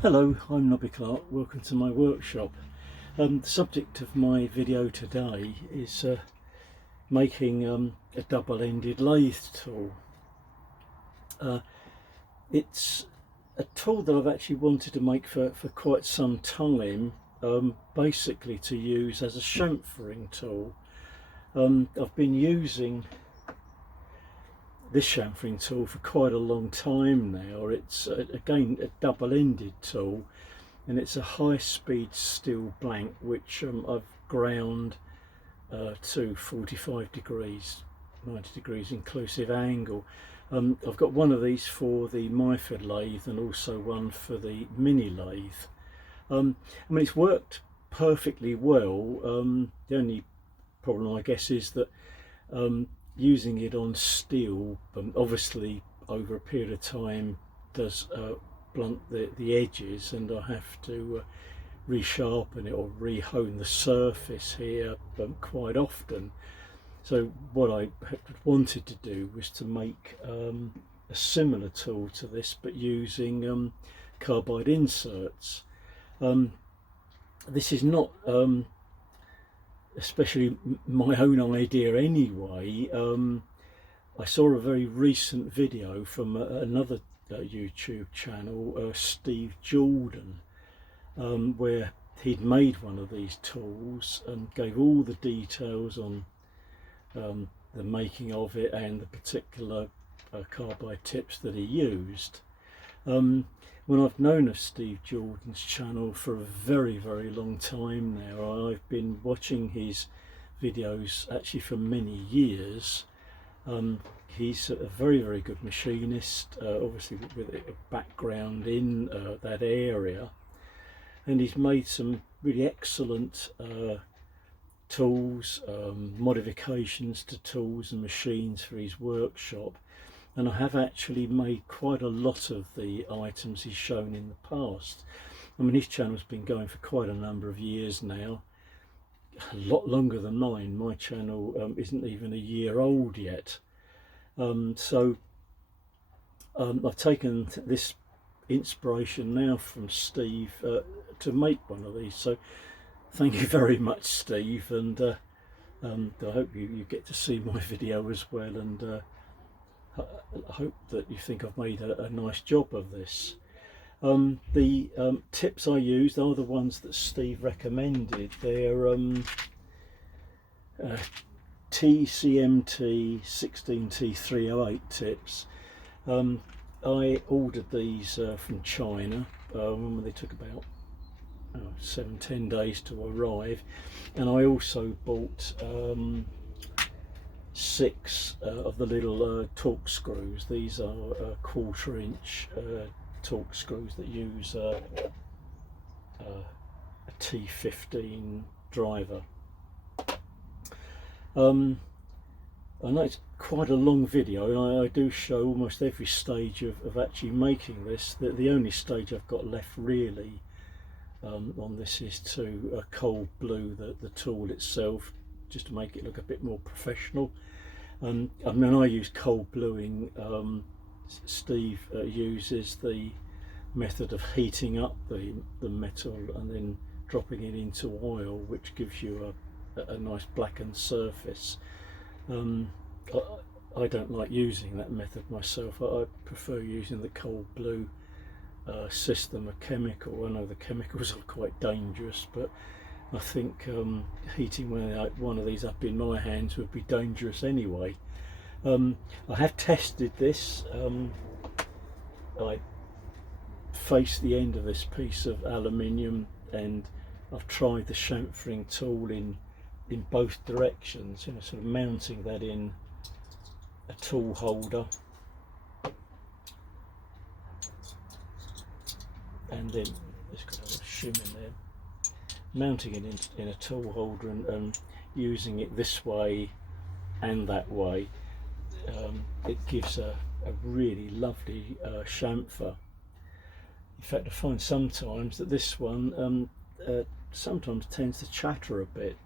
Hello, I'm Nobby Clark. Welcome to my workshop. The subject of my video today is making a double-ended lathe tool. It's a tool that I've actually wanted to make for quite some time, basically to use as a chamfering tool. I've been using this chamfering tool for quite a long time now. It's again a double-ended tool, and it's a high-speed steel blank which I've ground to 45 degrees, 90 degrees inclusive angle. I've got one of these for the Myford Lathe and also one for the mini lathe. I mean, it's worked perfectly well. The only problem, I guess, is that using it on steel obviously over a period of time does blunt the edges, and I have to resharpen it or rehone the surface here quite often. So what I wanted to do was to make a similar tool to this, but using carbide inserts. This is not especially my own idea anyway. I saw a very recent video from another YouTube channel, Steve Jordan, where he'd made one of these tools and gave all the details on the making of it and the particular carbide tips that he used. When I've known of Steve Jordan's channel for a very long time now, I've been watching his videos actually for many years. He's a very good machinist, obviously with a background in that area, and he's made some really excellent tools, modifications to tools and machines for his workshop. And I have actually made quite a lot of the items he's shown in the past. I mean, his channel's been going for quite a number of years now, a lot longer than mine. My channel isn't even a year old yet. So I've taken this inspiration now from Steve to make one of these. So thank you very much, Steve, and I hope you get to see my video as well, and I hope that you think I've made a nice job of this. The tips I used are the ones that Steve recommended. They're TCMT 16T308 tips. I ordered these from China when they took about 7-10 days to arrive, and I also bought 6 of the little torque screws. These are 1/4 inch torque screws that use a T15 driver. I know it's quite a long video, and I do show almost every stage of actually making this. The only stage I've got left really on this is to cold blue the tool itself, just to make it look a bit more professional. I mean, I use cold bluing. Steve uses the method of heating up the metal and then dropping it into oil, which gives you a nice blackened surface. I don't like using that method myself. I prefer using the cold blue system of chemical. I know the chemicals are quite dangerous, but I think heating one of these up in my hands would be dangerous anyway. I have tested this. I faced the end of this piece of aluminium, and I've tried the chamfering tool in both directions, sort of mounting that in a tool holder, and then it's got a little shim in there, mounting it in a tool holder and using it this way and that way. It gives a really lovely chamfer. In fact, I find sometimes that this one sometimes tends to chatter a bit.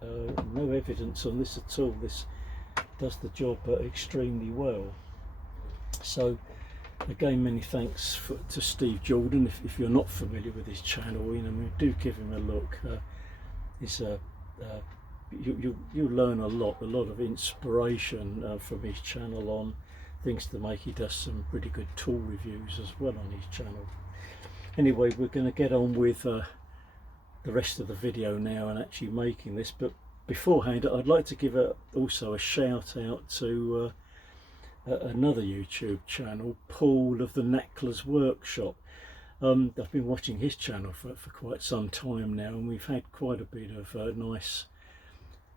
No evidence on this at all. This does the job extremely well. So again, many thanks to Steve Jordan. If you're not familiar with his channel, you know, do give him a look. It's you'll learn a lot of inspiration from his channel on things to make. He does some pretty good tool reviews as well on his channel. Anyway, we're going to get on with the rest of the video now and actually making this, but beforehand I'd like to give also a shout out to another YouTube channel, Paul of the Knackler's Workshop. I've been watching his channel for quite some time now, and we've had quite a bit of nice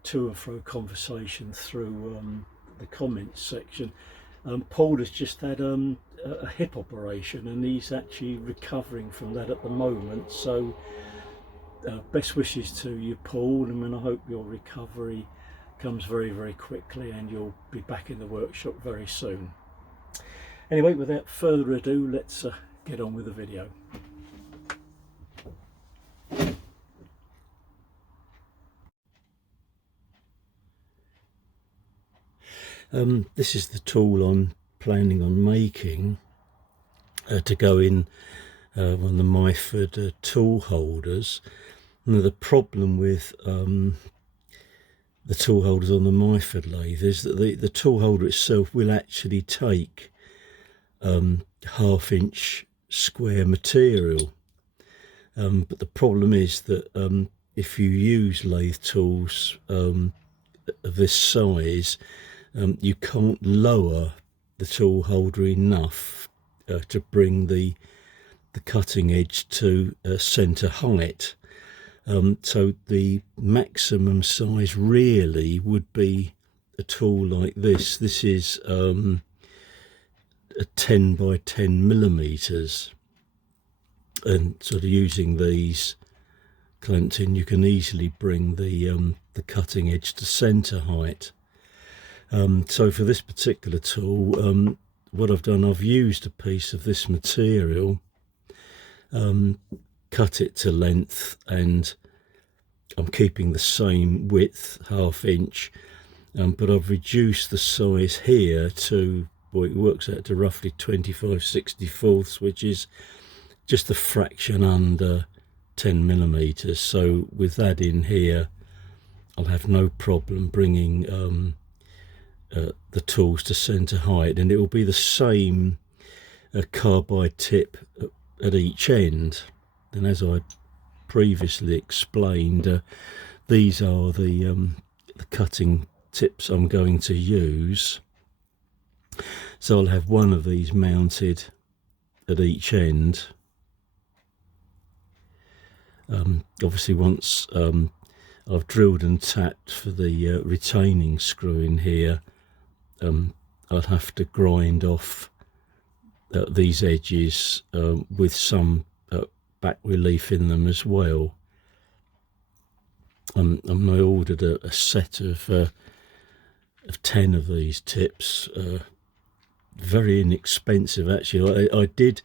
to and fro conversation through the comments section. Paul has just had a hip operation, and he's actually recovering from that at the moment, so best wishes to you, Paul, and I hope your recovery comes very, very quickly and you'll be back in the workshop very soon. Anyway, without further ado, let's get on with the video. This is the tool I'm planning on making to go in one of the Myford tool holders. Now, the problem with the tool holders on the Myford lathe is that the tool holder itself will actually take 1/2-inch square material, but the problem is that if you use lathe tools of this size, you can't lower the tool holder enough to bring the cutting edge to centre height. So the maximum size really would be a tool like this. This is a 10 by 10 millimeters, and sort of using these clamped in, you can easily bring the cutting edge to centre height. So for this particular tool, what I've done, I've used a piece of this material, cut it to length, and I'm keeping the same width, 1/2 inch, but I've reduced the size here to, well, it works out to roughly 25/64, which is just a fraction under 10 millimeters. So with that in here, I'll have no problem bringing the tools to centre height, and it will be the same carbide tip at each end. And as I previously explained, these are the cutting tips I'm going to use. So I'll have one of these mounted at each end. Obviously, once I've drilled and tapped for the retaining screw in here, I'll have to grind off these edges with some back relief in them as well. I ordered a set of 10 of these tips, very inexpensive actually. I did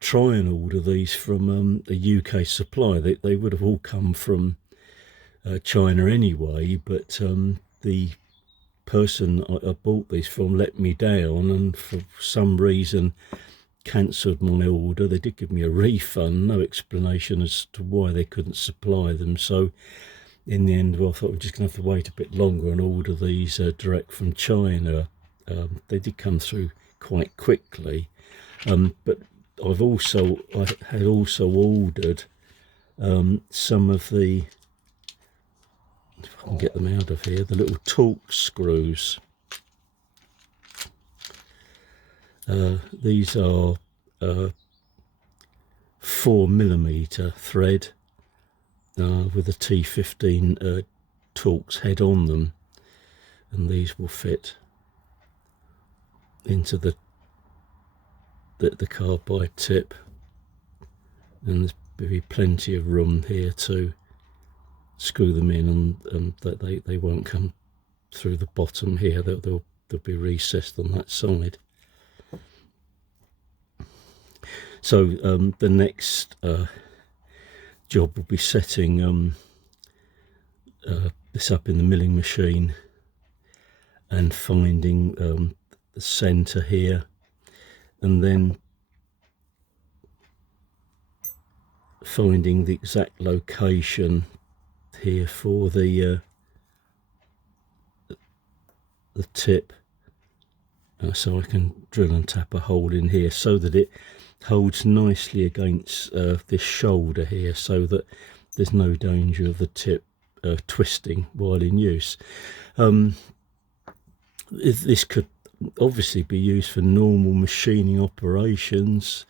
try and order these from a UK supplier. They would have all come from China anyway, but the person I bought these from let me down, and for some reason cancelled my order. They did give me a refund, no explanation as to why they couldn't supply them. So in the end, well, I thought we're just going to have to wait a bit longer and order these direct from China. They did come through quite quickly, but I had also ordered some of the, if I can get them out of here, the little torque screws. These are 4mm thread with a T15 Torx head on them, and these will fit into the carbide tip, and there's be plenty of room here to screw them in, and they won't come through the bottom here. They'll be recessed on that side. So the next job will be setting this up in the milling machine and finding the centre here, and then finding the exact location here for the tip, so I can drill and tap a hole in here so that it holds nicely against this shoulder here, so that there's no danger of the tip twisting while in use. This could obviously be used for normal machining operations,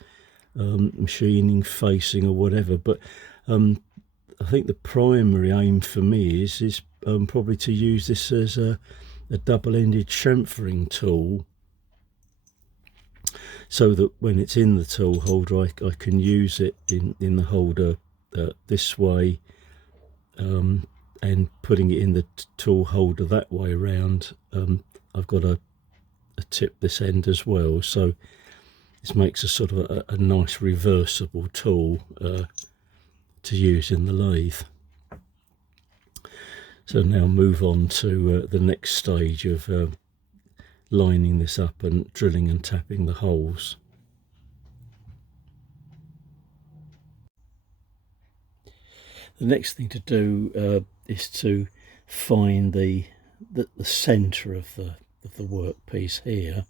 machining, facing or whatever, but I think the primary aim for me is probably to use this as a double-ended chamfering tool, so that when it's in the tool holder I can use it in the holder this way, and putting it in the tool holder that way around. I've got a tip this end as well, so this makes a sort of a nice reversible tool to use in the lathe. So now move on to the next stage of lining this up and drilling and tapping the holes. The next thing to do is to find the centre of the workpiece here.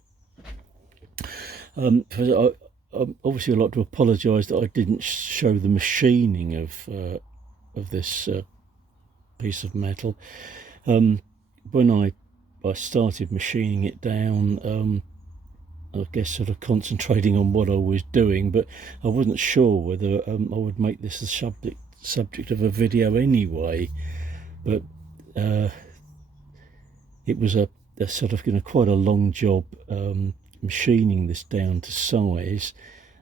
Obviously I'd like to apologise that I didn't show the machining of this piece of metal. When I started machining it down, I guess sort of concentrating on what I was doing, but I wasn't sure whether I would make this the subject of a video anyway. But it was a sort of quite a long job machining this down to size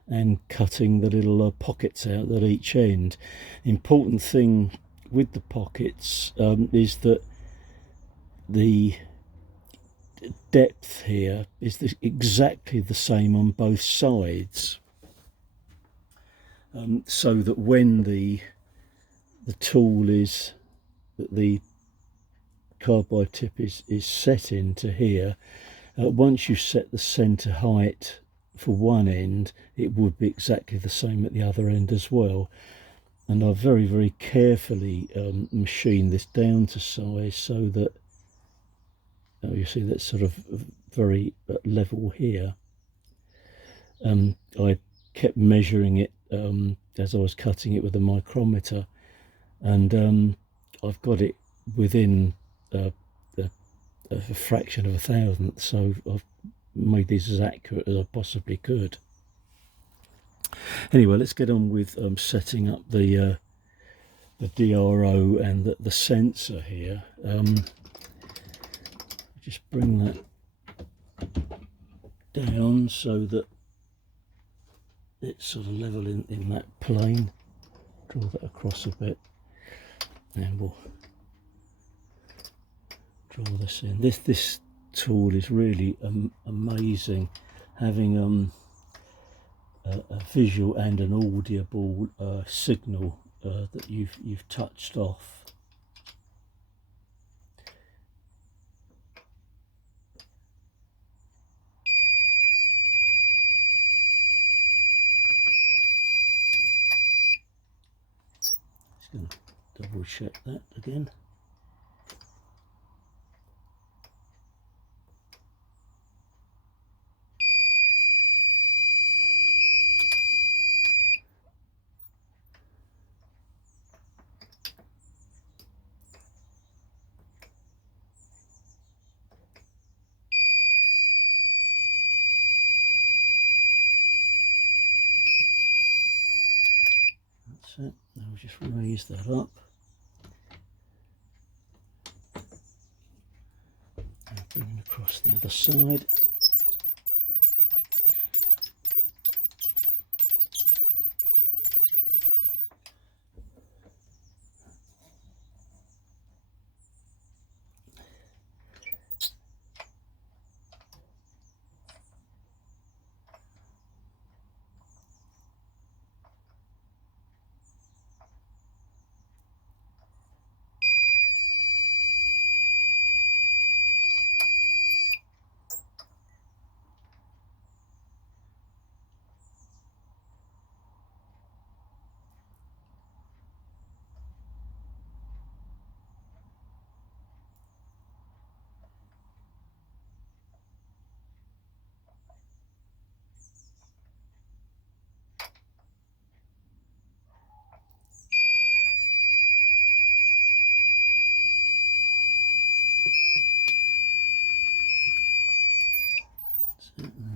and cutting the little pockets out at each end. The important thing with the pockets is that the depth here is exactly the same on both sides, so that when the tool is, that the carbide tip is set into here, once you set the centre height for one end, it would be exactly the same at the other end as well. And I've very, very carefully machined this down to size so that you see that's sort of very level here. I kept measuring it as I was cutting it with a micrometer, and I've got it within a fraction of a thousandth, so I've made these as accurate as I possibly could. Anyway, let's get on with setting up the DRO and the sensor here. Just bring that down so that it's sort of level in that plane. Draw that across a bit, and we'll draw this in. This tool is really amazing, having a visual and an audible signal that you've touched off. Just going to double check that again. That's it. Now we'll just raise that up and bring it across the other side.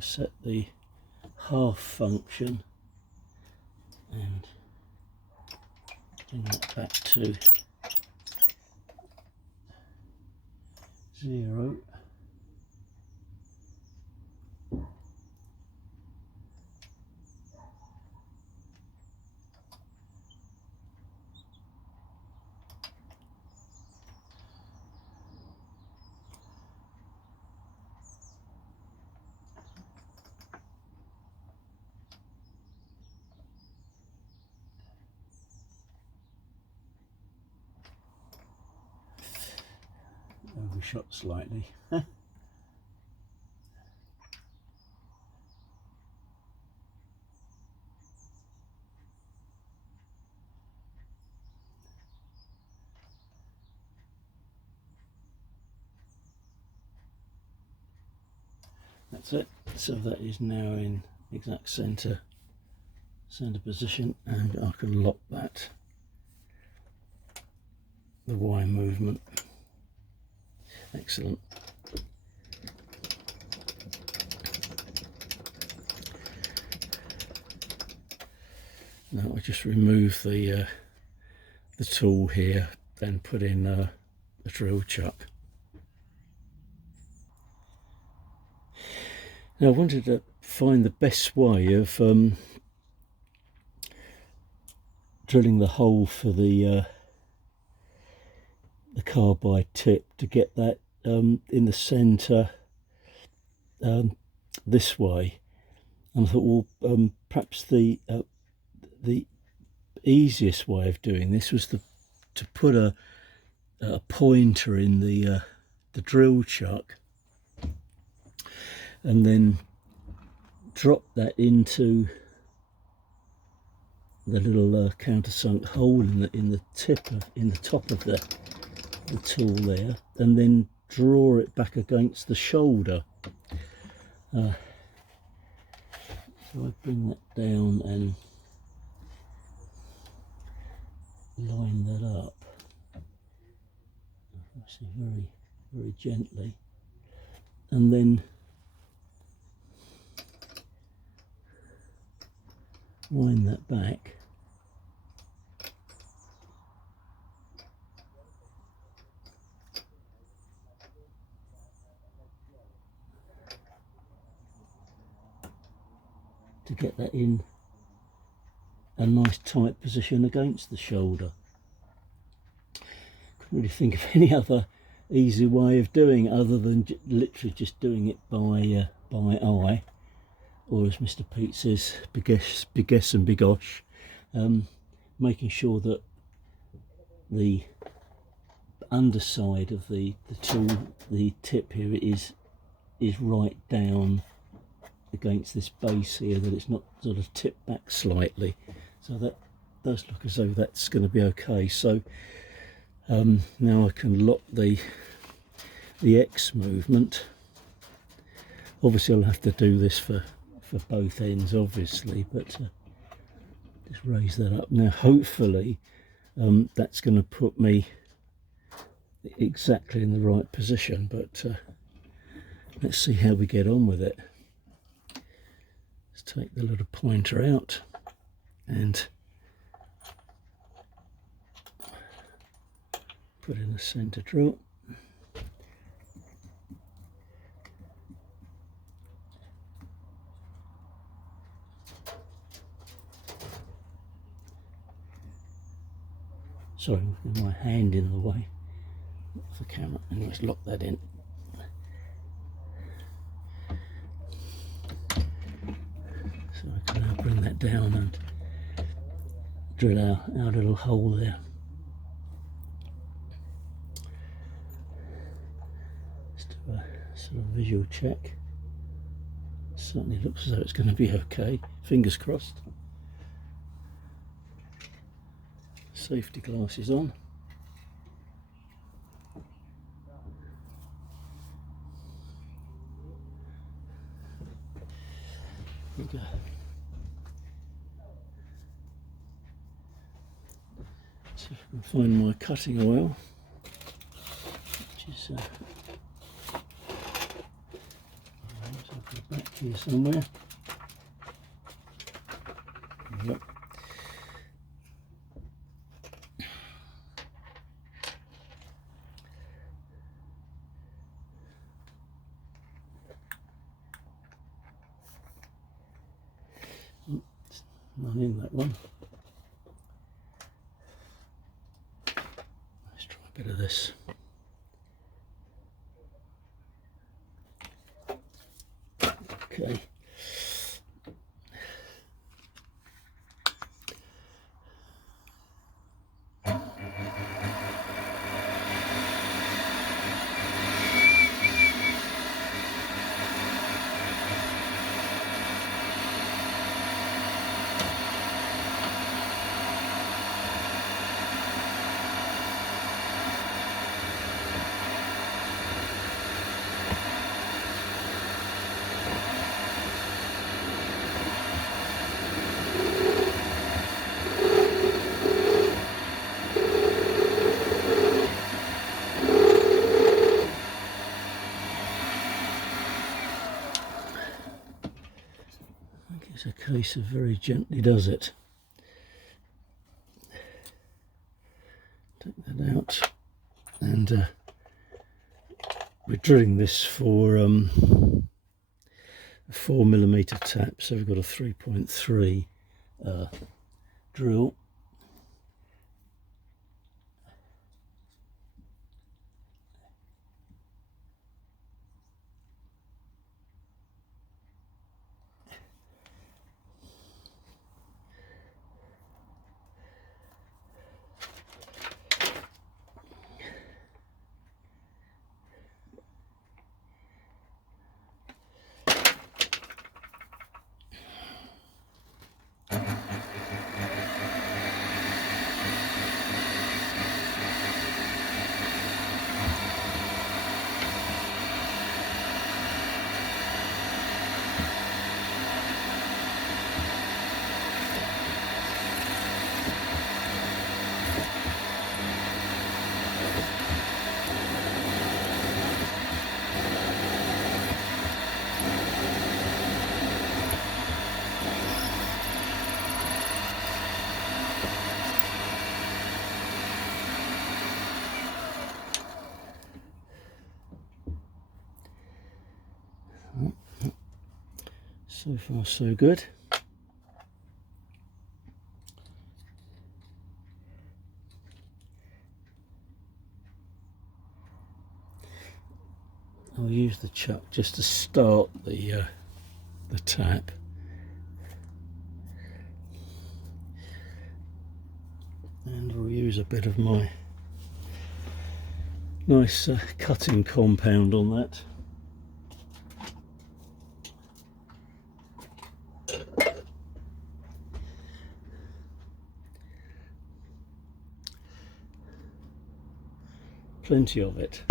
set the half function and bring that back to 0. Overshot slightly. That's it. So that is now in exact centre position, and I can lock that, the Y movement. Excellent. Now I just remove the tool here and put in a drill chuck. Now I wanted to find the best way of drilling the hole for the carbide tip to get that in the centre this way, and I thought, well, perhaps the easiest way of doing this was to put a pointer in the drill chuck and then drop that into the little countersunk hole in the top of the tool there, and then draw it back against the shoulder. So I bring that down and line that up, obviously very gently, and then wind that back. To get that in a nice tight position against the shoulder. Couldn't really think of any other easy way of doing it other than literally just doing it by eye, or as Mr. Pete says, biguess and bigosh, making sure that the underside of the tool, the tip here, is right down against this base here, that it's not sort of tipped back slightly. So that does look as though that's going to be okay. So now I can lock the X movement. Obviously I'll have to do this for both ends, obviously, but just raise that up. Now hopefully that's going to put me exactly in the right position, but let's see how we get on with it. Let's take the little pointer out and put in a centre drill. Sorry, with my hand in the way of the camera. Anyways, lock that in. So I can now bring that down and drill our little hole there. Let's do a sort of visual check. Certainly looks as though it's going to be okay. Fingers crossed. Safety glasses on. There we go. See if I can find my cutting oil, which is back here somewhere. Yep. None in that one. Let's try a bit of this. Okay. It's a case of very gently does it. Take that out, and we're drilling this for a 4mm tap, so we've got a 3.3 drill. So far so good. I'll use the chuck just to start the tap. And we'll use a bit of my nice cutting compound on that. Plenty of it.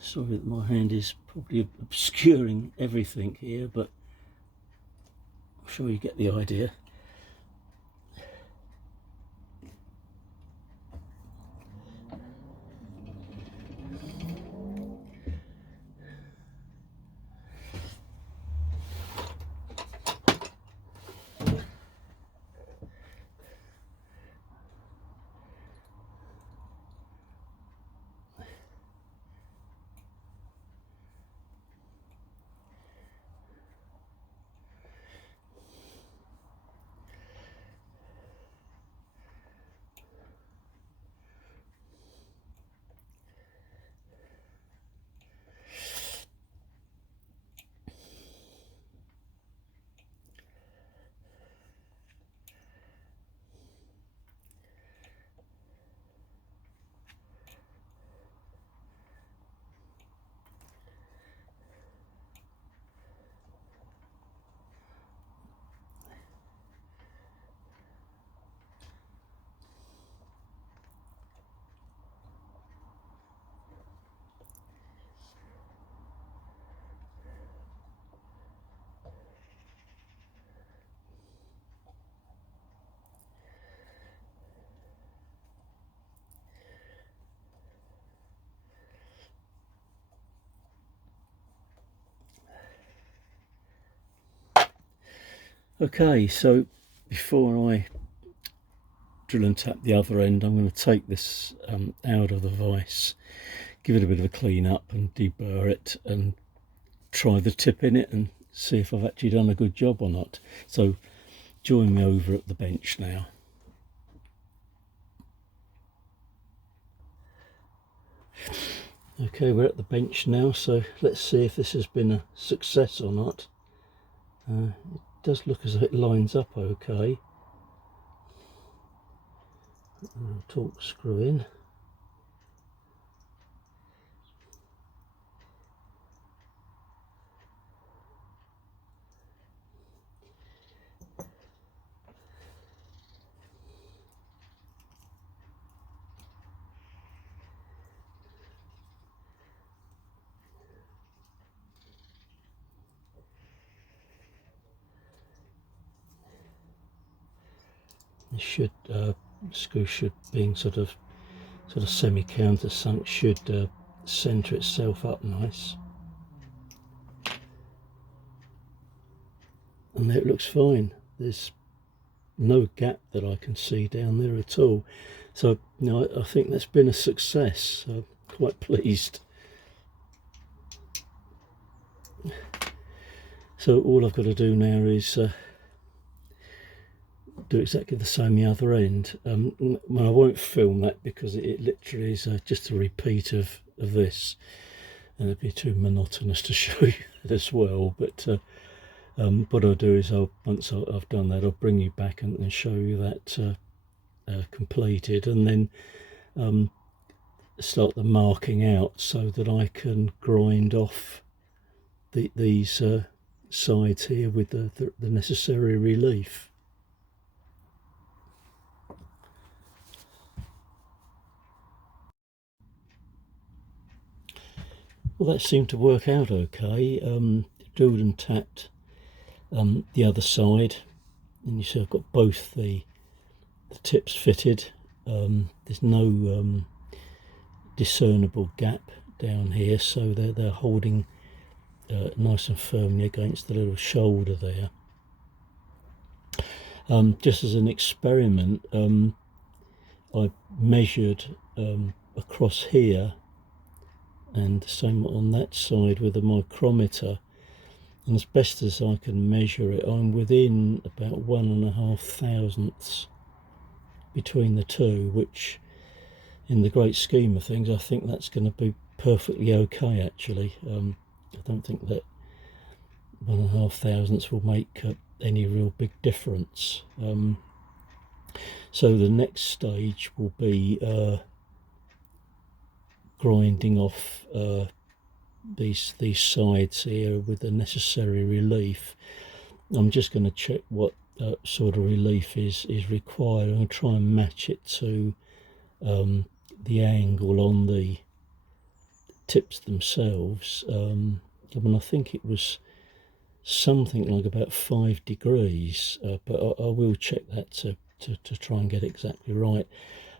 Sorry that my hand is probably obscuring everything here, but I'm sure you get the idea. Okay, so before I drill and tap the other end, I'm going to take this out of the vise, give it a bit of a clean up and deburr it, and try the tip in it and see if I've actually done a good job or not. So join me over at the bench now. Okay, we're at the bench now, so let's see if this has been a success or not. It does look as though it lines up okay. Torque screw in. This should screw should, being sort of semi countersunk, should centre itself up nice. And there it looks fine. There's no gap that I can see down there at all. So I think that's been a success. I'm quite pleased. So all I've got to do now is do exactly the same the other end. Well, I won't film that because it literally is just a repeat of this, and it'd be too monotonous to show you that as well. But what I'll do is once I've done that, I'll bring you back and show you that completed, and then start the marking out so that I can grind off these sides here with the necessary relief. Well, that seemed to work out okay. Drilled and tapped the other side, and you see I've got both the tips fitted. There's no discernible gap down here, so they're holding nice and firmly against the little shoulder there. Just as an experiment, I measured across here and the same on that side with a micrometer, and as best as I can measure it, I'm within about 1.5 thousandths between the two, which in the great scheme of things I think that's going to be perfectly okay actually. I don't think that 1.5 thousandths will make any real big difference. So the next stage will be grinding off these sides here with the necessary relief. I'm just going to check what sort of relief is required. I'm going to try and match it to the angle on the tips themselves. I mean, I think it was something like about 5 degrees, but I will check that to try and get exactly right.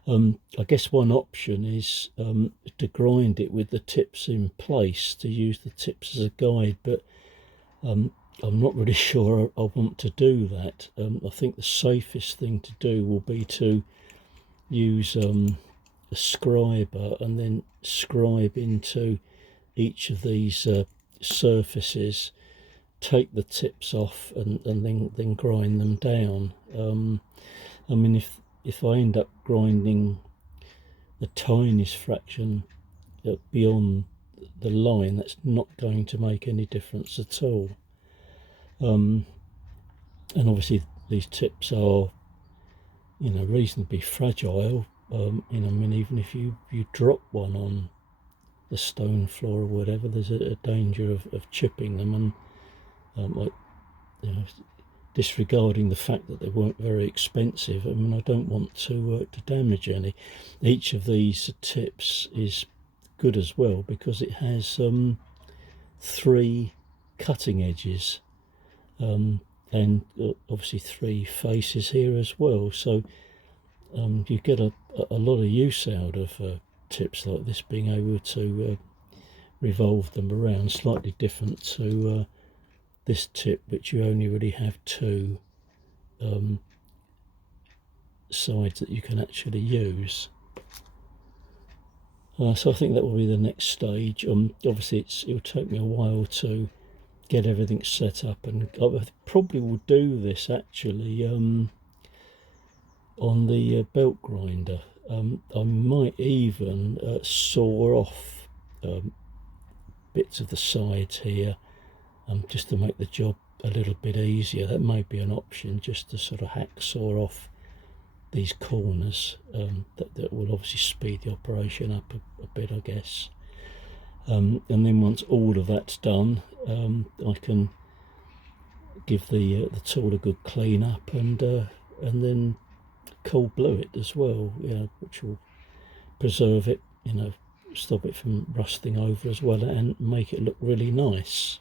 I guess one option is to grind it with the tips in place, to use the tips as a guide, but I'm not really sure I want to do that. I think the safest thing to do will be to use a scriber and then scribe into each of these surfaces, take the tips off and then grind them down. I mean, if I end up grinding the tiniest fraction beyond the line, that's not going to make any difference at all. And obviously these tips are, reasonably fragile. I mean, even if you drop one on the stone floor or whatever, there's a danger of chipping them, and disregarding the fact that they weren't very expensive, I mean, I don't want to damage any. Each of these tips is good as well because it has 3 cutting edges, and obviously 3 faces here as well, so you get a lot of use out of tips like this, being able to revolve them around, slightly different to this tip, which you only really have 2 sides that you can actually use. So I think that will be the next stage. Obviously it'll take me a while to get everything set up, and I probably will do this actually on the belt grinder. I might even saw off bits of the sides here, just to make the job a little bit easier. That may be an option, just to sort of hacksaw off these corners. That will obviously speed the operation up a bit, I guess. And then once all of that's done, I can give the tool a good clean up, and then cold blue it as well, which will preserve it, stop it from rusting over as well, and make it look really nice.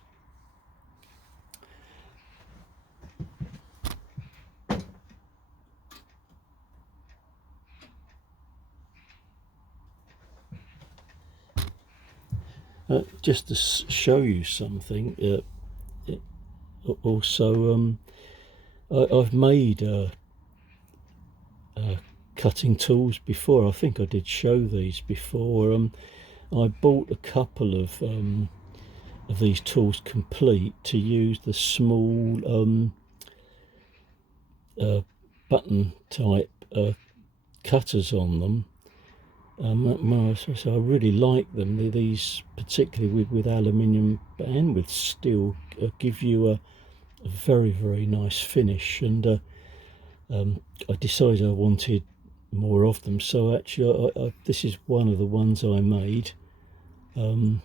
Just to show you something, also I've made cutting tools before. I think I did show these before. I bought a couple of these tools complete to use the small button type cutters on them. So I really like them. These, particularly with aluminium and with steel, give you a very, very nice finish. And I decided I wanted more of them, so actually this is one of the ones I made. Not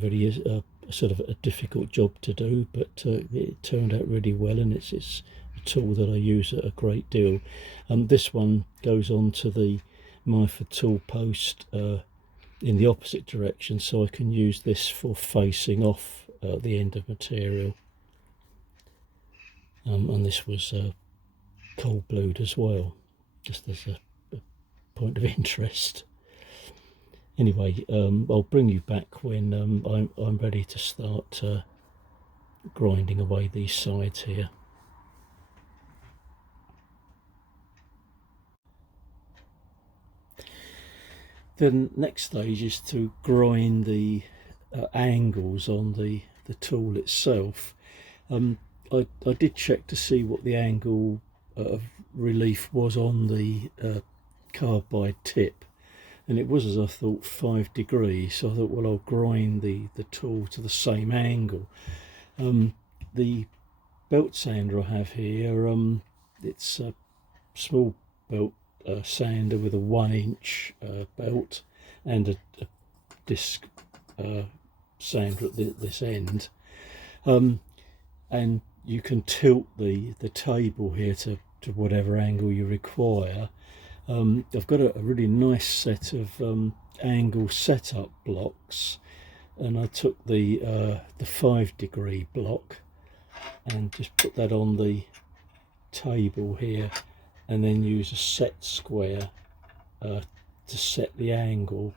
really a sort of a difficult job to do, but it turned out really well, and it's a tool that I use a great deal. This one goes on to the Myford tool post in the opposite direction, so I can use this for facing off the end of material. And this was cold blued as well, just as a point of interest. Anyway, I'll bring you back when I'm ready to start grinding away these sides here. The next stage is to grind the angles on the tool itself. I did check to see what the angle of relief was on the carbide tip, and it was, as I thought, 5 degrees. So I thought, well, I'll grind the tool to the same angle. The belt sander I have here, it's a small belt sander with a 1-inch belt and a disc sander at this end, and you can tilt the table here to whatever angle you require. I've got a really nice set of angle setup blocks, and I took the 5 degree block and just put that on the table here, and then use a set square to set the angle.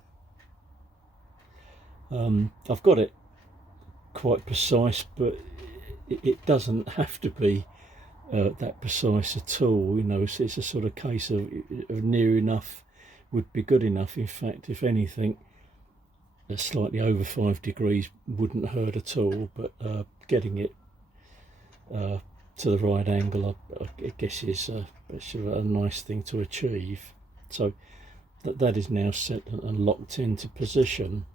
I've got it quite precise, but it doesn't have to be that precise at all. It's a sort of case of near enough would be good enough. In fact, if anything, slightly over 5 degrees wouldn't hurt at all, but getting it to the right angle, I guess, is a nice thing to achieve. So that is now set and locked into position.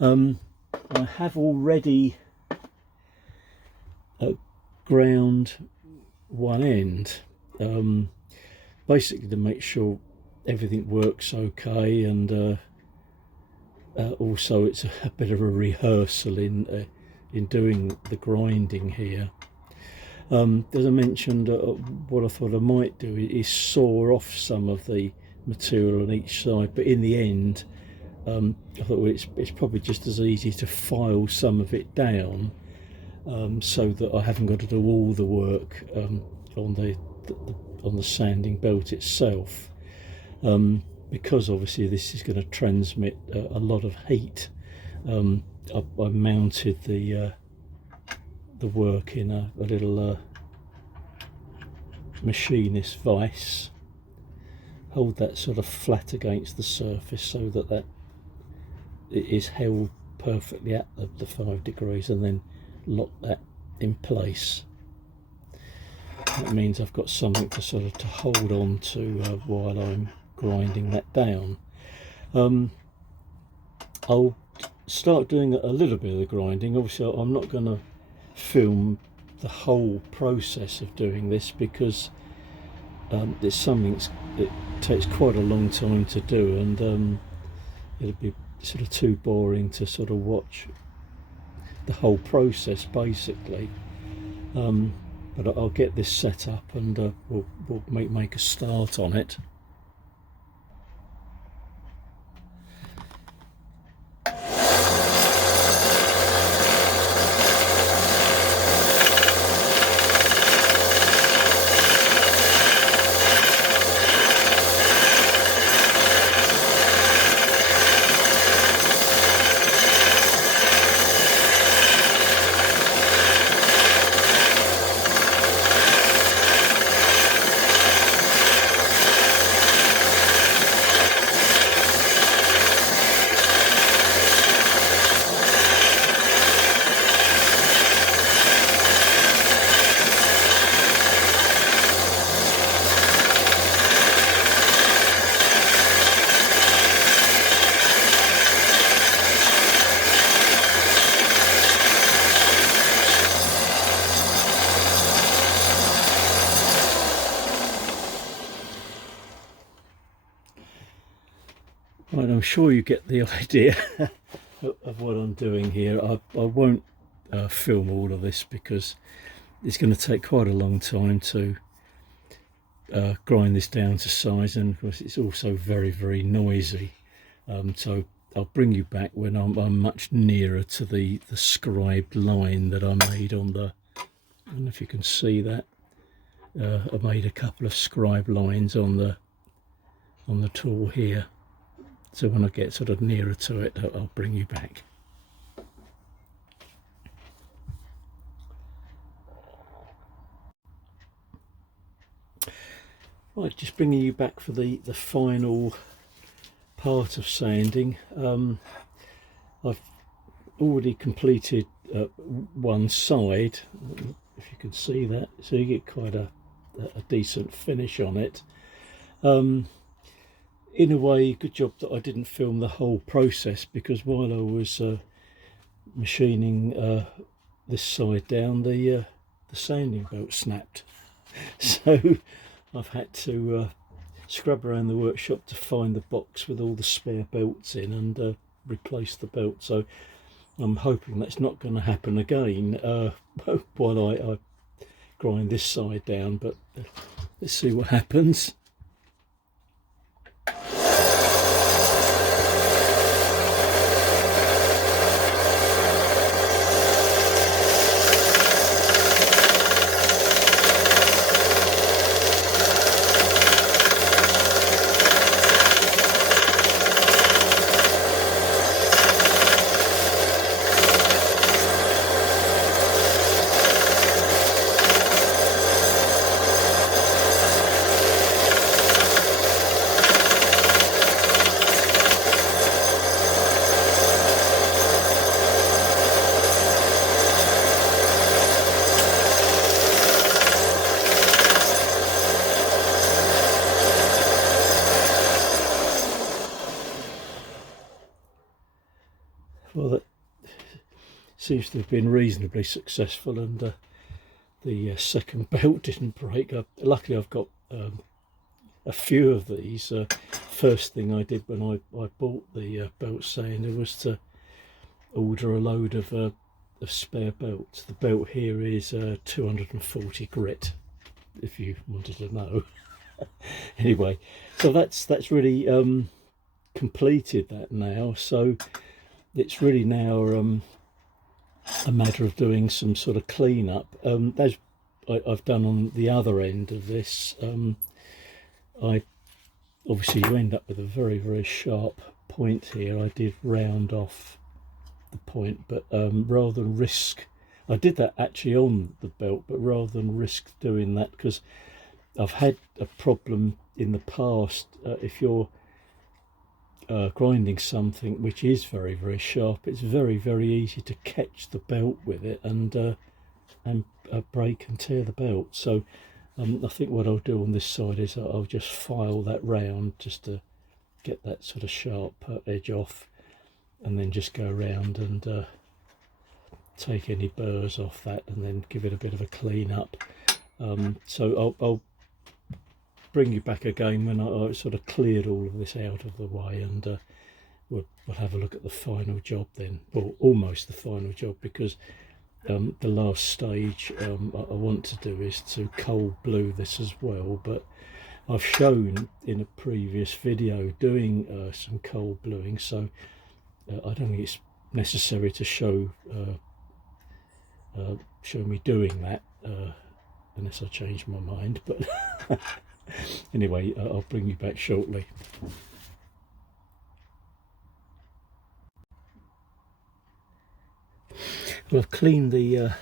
I have already ground one end, basically to make sure everything works okay, and also it's a bit of a rehearsal in doing the grinding here. As I mentioned, what I thought I might do is saw off some of the material on each side, but in the end I thought, well, it's probably just as easy to file some of it down, so that I haven't got to do all the work on the sanding belt itself, because obviously this is going to transmit a lot of heat. I mounted the the work in a little machinist vise. Hold that sort of flat against the surface so that it is held perfectly at the 5 degrees, and then lock that in place. That means I've got something to sort of to hold on to while I'm grinding that down. I'll start doing a little bit of the grinding. Obviously I'm not going to film the whole process of doing this, because it's something that takes quite a long time to do, and it'll be sort of too boring to sort of watch the whole process basically. But I'll get this set up, and we'll make a start on it. Right, I'm sure you get the idea of what I'm doing here. I won't film all of this, because it's going to take quite a long time to grind this down to size, and of course it's also very, very noisy. So I'll bring you back when I'm much nearer to the scribed line that I made on the, I don't know if you can see that. I made a couple of scribed lines on the tool here. So when I get sort of nearer to it, I'll bring you back. Right, just bringing you back for the final part of sanding. I've already completed one side, if you can see that, so you get quite a decent finish on it. In a way, good job that I didn't film the whole process, because while I was machining this side down, the sanding belt snapped. So I've had to scrub around the workshop to find the box with all the spare belts in, and replace the belt. So I'm hoping that's not going to happen again while I grind this side down, but let's see what happens. Well, that seems to have been reasonably successful, and the second belt didn't break. Luckily I've got a few of these. First thing I did when I bought the belt sander was to order a load of spare belts. The belt here is 240 grit, if you wanted to know. Anyway, so that's really completed that now. So it's really now a matter of doing some sort of cleanup. As I've done on the other end of this, obviously you end up with a very, very sharp point here. I did round off the point, but rather than risk, I did that actually on the belt, but rather than risk doing that, because I've had a problem in the past. If you're grinding something which is very, very sharp, it's very, very easy to catch the belt with it and break and tear the belt. So I think what I'll do on this side is I'll just file that round just to get that sort of sharp edge off, and then just go around and take any burrs off that, and then give it a bit of a clean up. So I'll bring you back again when I sort of cleared all of this out of the way, and we'll have a look at the final job then, or almost the final job, because the last stage I want to do is to cold blue this as well. But I've shown in a previous video doing some cold bluing, so I don't think it's necessary to show me doing that unless I change my mind. But anyway, I'll bring you back shortly. Well, I've cleaned the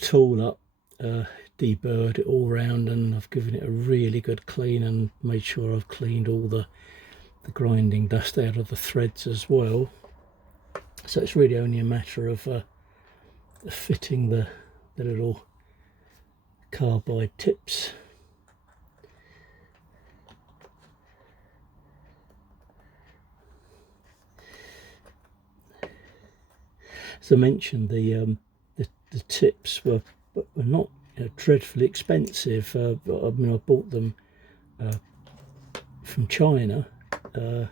tool up, deburred it all round, and I've given it a really good clean and made sure I've cleaned all the grinding dust out of the threads as well. So it's really only a matter of fitting the little carbide tips. As I mentioned, the tips were not dreadfully expensive. I mean, I bought them from China, and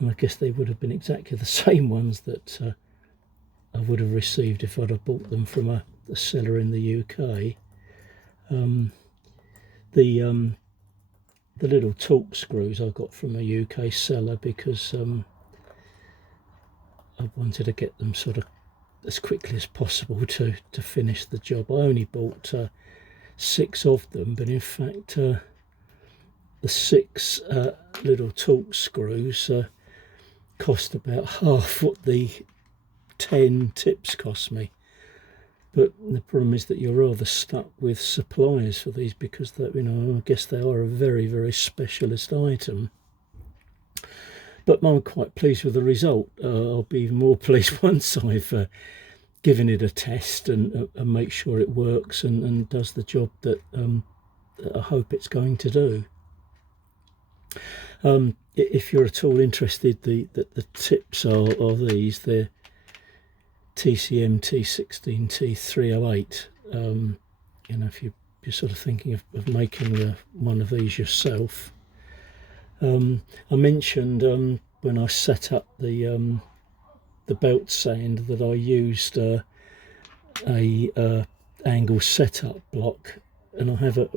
I guess they would have been exactly the same ones that I would have received if I'd have bought them from a seller in the UK. The little torque screws I got from a UK seller because I wanted to get them sort of as quickly as possible to finish the job. I only bought 6 of them, but in fact the 6 little torque screws cost about half what the 10 tips cost me. But the problem is that you're rather stuck with suppliers for these, because that, you know, I guess they are a very, very specialist item. But I'm quite pleased with the result. I'll be even more pleased once I've given it a test and make sure it works and does the job that I hope it's going to do. If you're at all interested, the tips are these. They're TCM T16 T308. You know, if you're sort of thinking of making one of these yourself. I mentioned when I set up the belt sand that I used a angle setup block, and I have a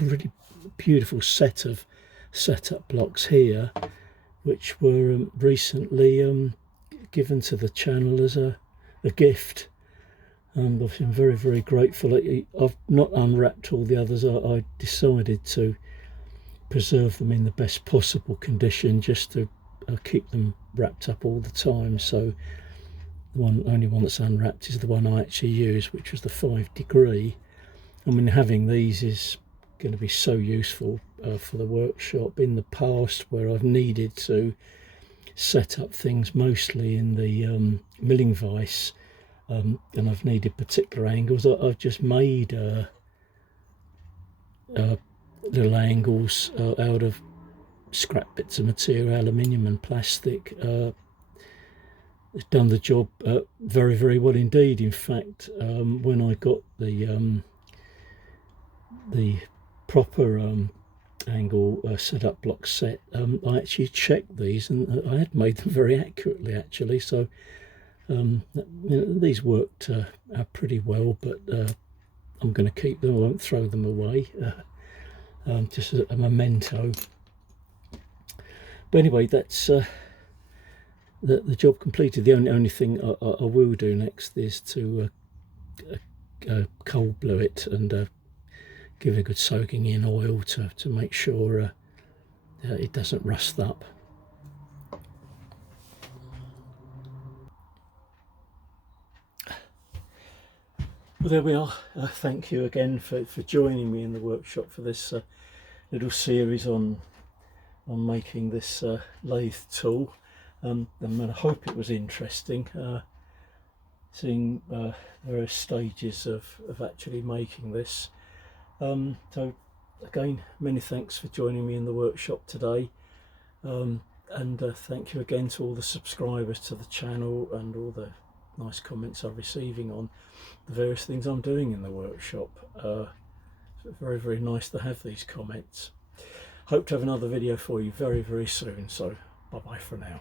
really beautiful set of setup blocks here, which were recently given to the channel as a gift, and I've been very, very grateful. I've not unwrapped all the others. I decided to preserve them in the best possible condition, just to keep them wrapped up all the time. So the only one that's unwrapped is the one I actually used, which was the 5 degree. I mean, having these is going to be so useful for the workshop in the past, where I've needed to set up things mostly in the milling vise, and I've needed particular angles. I've just made little angles out of scrap bits of material, aluminium and plastic. It's done the job very, very well indeed. In fact, when I got the proper angle setup block set, I actually checked these, and I had made them very accurately actually. So you know, these worked out pretty well, but I'm going to keep them. I won't throw them away, just as a memento. But anyway, that's the job completed. The only thing I will do next is to cold blue it and give it a good soaking in oil to make sure it doesn't rust up. Well, there we are. Thank you again for joining me in the workshop for this little series on making this lathe tool. And I hope it was interesting, seeing various stages of actually making this. So again, many thanks for joining me in the workshop today, and thank you again to all the subscribers to the channel and all the nice comments I'm receiving on the various things I'm doing in the workshop. Very nice to have these comments. Hope to have another video for you very soon, so bye bye for now.